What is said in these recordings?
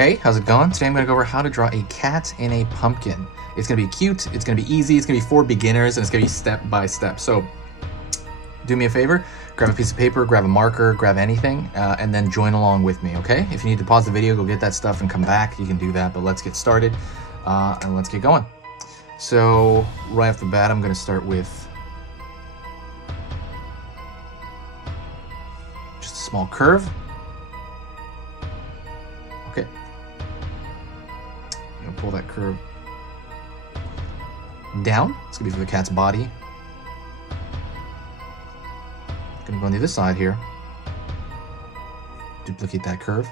Hey, how's it going? Today I'm going to go over how to draw a cat in a pumpkin. It's going to be cute, it's going to be easy, it's going to be for beginners, and it's going to be step by step. So do me a favor, grab a piece of paper, grab a marker, grab anything, and then join along with me, okay? If you need to pause the video, go get that stuff and come back, you can do that, but let's get started and let's get going. So right off the bat, I'm going to start with just a small curve. Okay. I'm going to pull that curve down. It's going to be for the cat's body. Going to go on the other side here. Duplicate that curve.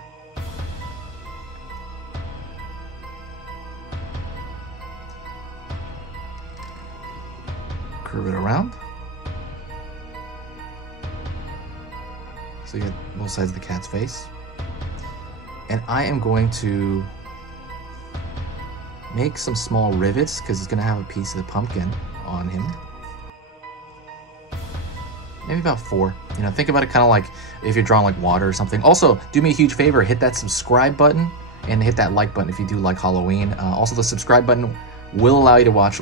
Curve it around. So you get both sides of the cat's face. And I am going to make some small rivets because it's going to have a piece of the pumpkin on him. Maybe about 4. You know, think about it kind of like if you're drawing like water or something. Also, do me a huge favor, hit that subscribe button and hit that like button if you do like Halloween. Also, the subscribe button will allow you to watch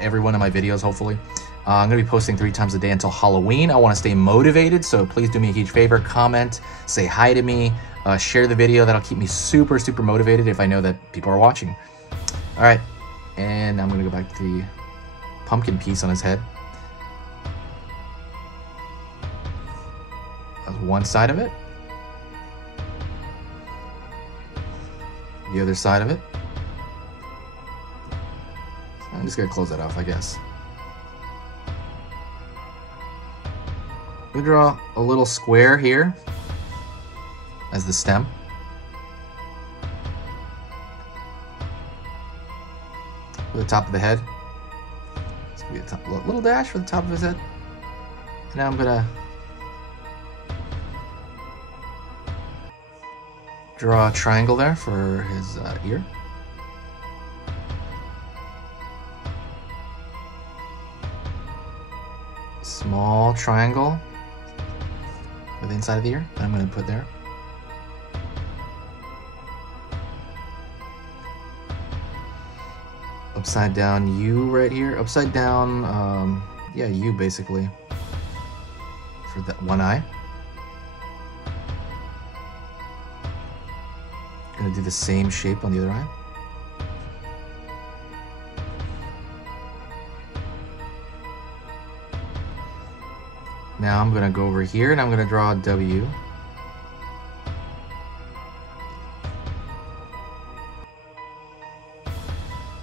every one of my videos, hopefully. I'm going to be posting 3 times a day until Halloween. I want to stay motivated, so please do me a huge favor. Comment, say hi to me, share the video. That'll keep me super, super motivated if I know that people are watching. All right, and I'm going to go back to the pumpkin piece on his head. That's one side of it. The other side of it. I'm just going to close that off, I guess. We draw a little square here as the stem. For the top of the head. It's gonna be a little dash for the top of his head. And now I'm gonna draw a triangle there for his ear. Small triangle for the inside of the ear that I'm going to put there. Upside down U right here. Upside down, yeah, U basically for that one eye. Going to do the same shape on the other eye. Now I'm going to go over here and I'm going to draw a W.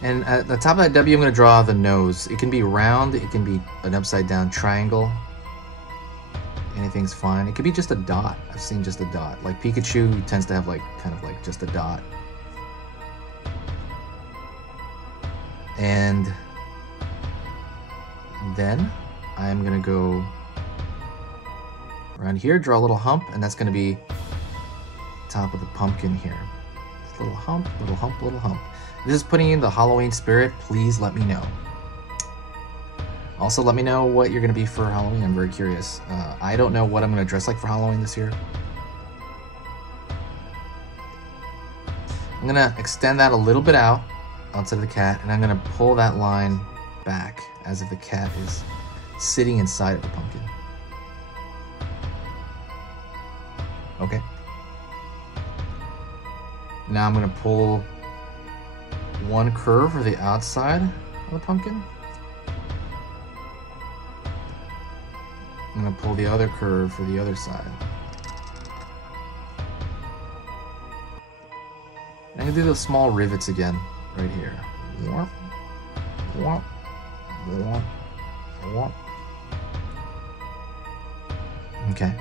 And at the top of that W, I'm going to draw the nose. It can be round, it can be an upside down triangle. Anything's fine. It could be just a dot. I've seen just a dot. Like Pikachu tends to have like kind of like just a dot. And then I'm going to go around here, draw a little hump, and that's going to be top of the pumpkin here. Just a little hump, little hump, little hump. If this is putting in the Halloween spirit, please let me know. Also, let me know what you're going to be for Halloween. I'm very curious. I don't know what I'm going to dress like for Halloween this year. I'm going to extend that a little bit out outside of the cat, and I'm going to pull that line back as if the cat is sitting inside of the pumpkin. Okay. Now I'm going to pull one curve for the outside of the pumpkin. I'm going to pull the other curve for the other side. And I'm going to do those small rivets again right here. Womp, womp, womp, womp. Okay.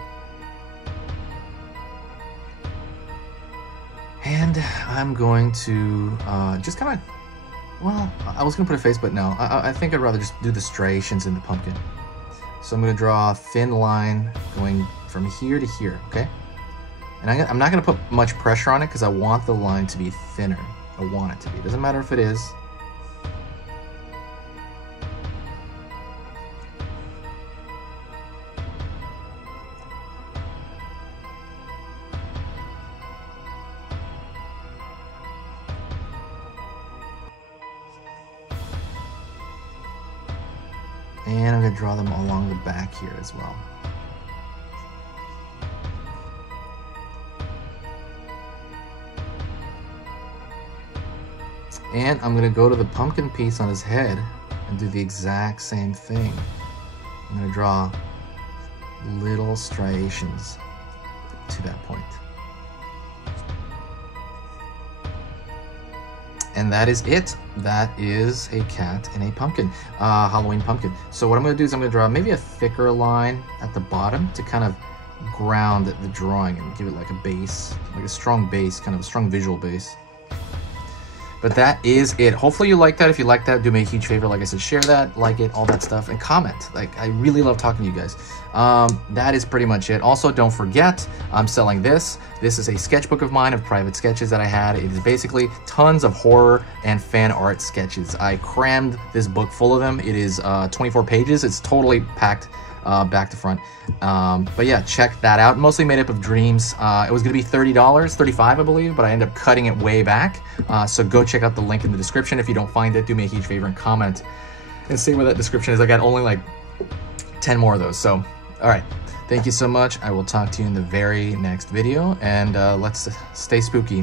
And I'm going to just kind of, well, I was going to put a face, but no. I think I'd rather just do the striations in the pumpkin. So I'm going to draw a thin line going from here to here, okay? And I'm not going to put much pressure on it because I want the line to be thinner. I want it to be. Doesn't matter if it is. And I'm gonna draw them along the back here as well. And I'm gonna go to the pumpkin piece on his head and do the exact same thing. I'm gonna draw little striations to that point. And that is it. That is a cat in a pumpkin, Halloween pumpkin. So what I'm gonna do is I'm gonna draw maybe a thicker line at the bottom to kind of ground the drawing and give it like a base, like a strong base, kind of a strong visual base. But that is it. Hopefully you like that. If you like that, do me a huge favor. Like I said, share that, like it, all that stuff, and comment. Like, I really love talking to you guys. That is pretty much it. Also, don't forget, I'm selling this. This is a sketchbook of mine of private sketches that I had. It is basically tons of horror and fan art sketches. I crammed this book full of them. It is 24 pages. It's totally packed back to front. But yeah, check that out. Mostly made up of dreams. It was gonna be $30, $35 I believe, but I ended up cutting it way back. So go check out the link in the description. If you don't find it, do me a huge favor and comment and say where that description is. I got only like 10 more of those. So, all right. Thank you so much. I will talk to you in the very next video, and let's stay spooky.